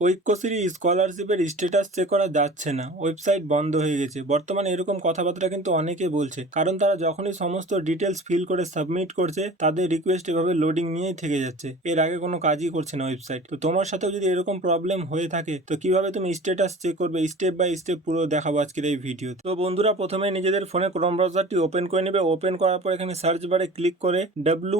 ঐক্যশ্রী স্কলারশিপের status check করা যাচ্ছে না, ওয়েবসাইট বন্ধ হয়ে গেছে। বর্তমানে এরকম কথাবার্তা কিন্তু অনেকে বলছে, কারণ তারা যখনই সমস্ত ডিটেলস ফিল করে সাবমিট করছে তাদের রিকোয়েস্ট এভাবে লোডিং নিয়েই থেকে যাচ্ছে, এর আগে কোনো কাজই করছে না ওয়েবসাইট। তো তোমার সাথেও যদি এরকম প্রবলেম হয়ে থাকে তো কিভাবে তুমি স্ট্যাটাস চেক করবে স্টেপ বাই স্টেপ পুরো দেখাবো আজকের এই ভিডিও। তো বন্ধুরা, প্রথমে নিজেদের ফোনে ক্রোম ব্রাউজারটি ওপেন করে নেবে। ওপেন করার পর এখানে সার্চ বারে ক্লিক করে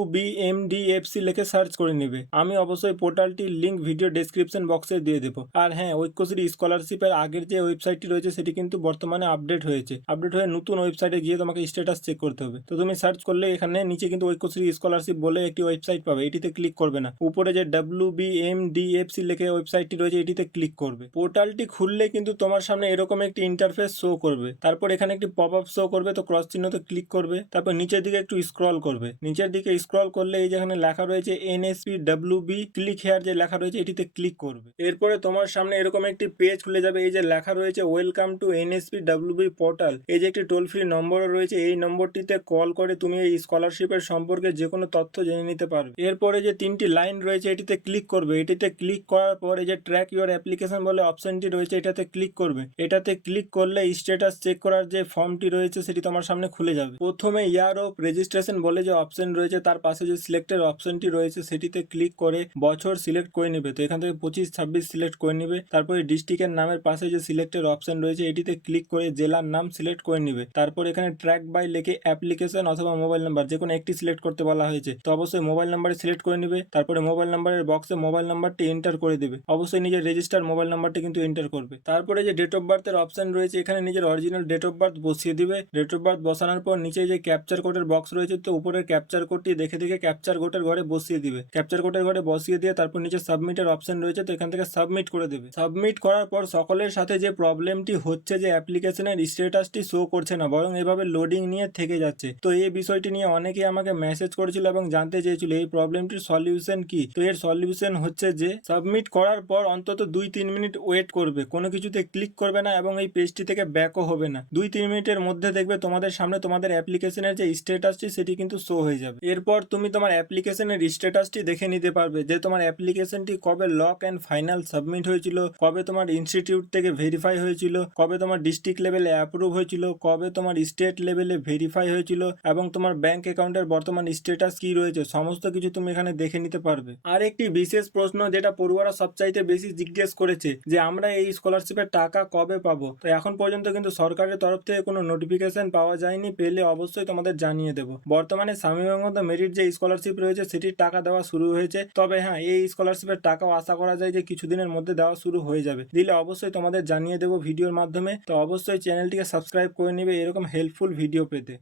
WBMDFC লিখে সার্চ করে নেবে। আমি অবশ্যই পোর্টালটির লিঙ্ক ভিডিও ডেসক্রিপশন বক্সে দিয়ে দেবো। আর হ্যাঁ, ঐক্যশ্রী স্কলারশিপের আগের যে ওয়েবসাইটটি রয়েছে সেটি কিন্তু বর্তমানে আপডেট হয়েছে। আপডেট হয়ে নতুন ওয়েবসাইটে গিয়ে তোমাকে স্ট্যাটাস চেক করতে হবে। তো তুমি সার্চ করলে এখানে নিচে কিন্তু ঐক্যশ্রী স্কলারশিপ বলে একটি ওয়েবসাইট পাবে, এটিতে ক্লিক করবে না। উপরে যে WBMDFC লেখে ওয়েবসাইটটি রয়েছে এটিতে ক্লিক করবে। পোর্টালটি খুললে কিন্তু তোমার সামনে এরকম একটি ইন্টারফেস শো করবে। তারপর এখানে একটি পপ আপ শো করবে, তো ক্রস চিহ্নতে ক্লিক করবে। তারপর নিচের দিকে একটু স্ক্রল করবে। নিচের দিকে স্ক্রল করলে এই যেখানে লেখা রয়েছে NSPWB ক্লিক হেয়ার যে লেখা রয়েছে এটিতে ক্লিক করবে। এরপরে তোমার সামনে এরকম একটি পেজ খুলে যাবে। এই যে লেখা রয়েছে ওয়েলকাম টু NSPWB পোর্টাল, এই যে একটি টোল ফ্রি নম্বরও রয়েছে, এই নম্বরটিতে কল করে তুমি এই স্কলারশিপের সম্পর্কে যে কোনো তথ্য জেনে নিতে পারবে। এরপরে যে তিনটি লাইন রয়েছে এটিতে ক্লিক করবে। এটিতে ক্লিক করার পর এই যে ট্র্যাক ইউর অ্যাপ্লিকেশন বলে অপশনটি রয়েছে এটাতে ক্লিক করবে। এটাতে ক্লিক করলে স্ট্যাটাস চেক করার যে ফর্মটি রয়েছে সেটি তোমার সামনে খুলে যাবে। প্রথমে ইয়ার অফ রেজিস্ট্রেশন বলে যে অপশন রয়েছে তার পাশে যে সিলেক্টের অপশনটি রয়েছে সেটিতে ক্লিক করে বছর সিলেক্ট করে নেবে। তো এখান থেকে 25-26 সিলেক্ট করে নেবে। তারপরে ডিস্ট্রিক্টের নামের পাশে যে সিলেক্টের অপশন রয়েছে এটিতে ক্লিক করে জেলার নাম সিলেক্ট করে নেবে। তারপর এখানে ট্র্যাক বাই লিখে অ্যাপ্লিকেশন অথবা মোবাইল নাম্বার যে কোনো একটি সিলেক্ট করতে বলা হয়েছে, তো অবশ্যই মোবাইল নাম্বারে সিলেক্ট করে নেবে। তারপরে মোবাইল নাম্বারের বক্সে মোবাইল নাম্বারটি এন্টার করে দেবে। অবশ্যই নিজের রেজিস্টার মোবাইল নাম্বারটি কিন্তু এন্টার করবে। তারপরে যে ডেট অফ বার্থের অপশন রয়েছে এখানে নিজের অরিজিনাল ডেট অফ বার্থ বসিয়ে দিবে। ডেট অফ বার্থ বসানোর পর নিচে যে ক্যাপচার কোডের বক্স রয়েছে তো উপরের ক্যাপচার কোডটি দেখে দেখে ক্যাপচার কোডের ঘরে বসিয়ে দিবে। ক্যাপচার কোডের ঘরে বসিয়ে দিয়ে তারপর নিচে সাবমিটের অপশন রয়েছে, তো এখান থেকে সাবমিট করে দেবে। সাবমিট করার পর সকলের সাথে যে প্রবলেমটি হচ্ছে যে অ্যাপ্লিকেশনের স্ট্যাটাসটি শো করছে না, বরং এভাবে লোডিং নিয়ে থেকে যাচ্ছে, তো এই বিষয়টি নিয়ে অনেকেই আমাকে মেসেজ করেছিল এবং জানতে চেয়েছিল এই প্রবলেমটির সলিউশন কি। তো এর সলিউশন হচ্ছে যে সাবমিট করার পর অন্তত 2-3 মিনিট ওয়েট করবে, কোনো কিছুতে ক্লিক করবে না এবং এই পেজটি থেকে ব্যাকও হবে না। 2-3 মিনিটের মধ্যে দেখবে তোমাদের সামনে তোমাদের অ্যাপ্লিকেশনের যে স্ট্যাটাসটি সেটি কিন্তু শো হয়ে যাবে। এরপর তুমি তোমার অ্যাপ্লিকেশনের স্ট্যাটাসটি দেখে নিতে পারবে যে তোমার অ্যাপ্লিকেশনটি কবে লক অ্যান্ড ফাইনাল সাবমিট হয়েছিল, কবে তোমার ইনস্টিটিউট থেকে ভেরিফাই হয়েছিল, কবে তোমার ডিস্ট্রিক্ট লেভেলে অ্যাপ্রুভ হয়েছিল, কবে তোমার স্টেট লেভেলে ভেরিফাই হয়েছিল এবং তোমার ব্যাংক অ্যাকাউন্টের বর্তমান স্ট্যাটাস কি রয়েছে সমস্ত কিছু তুমি এখানে দেখে নিতে পারবে। আর একটি বিশেষ প্রশ্ন যেটা পড়ুয়ারা সবচাইতে বেশি জিজ্ঞেস করেছে যে আমরা এই স্কলারশিপের টাকা কবে পাবো, তো এখন পর্যন্ত কিন্তু সরকারের তরফ থেকে কোনো নোটিফিকেশন পাওয়া যায়নি। পেলে অবশ্যই তোমাদের জানিয়ে দেবো। বর্তমানে স্বামীবিবেকানন্দ মেরিট যে স্কলারশিপ রয়েছে সেটির টাকা দেওয়া শুরু হয়েছে, তবে হ্যাঁ এই স্কলারশিপের টাকাও আশা করা যায় যে কিছুদিনের মধ্যে দেওয়া শুরু হয়ে যাবে। দিলে অবশ্যই তোমাদের জানিয়ে দেবো ভিডিওর মাধ্যমে। তো অবশ্যই চ্যানেলটিকে সাবস্ক্রাইব করে নেবে এরকম হেল্পফুল ভিডিও পেতে।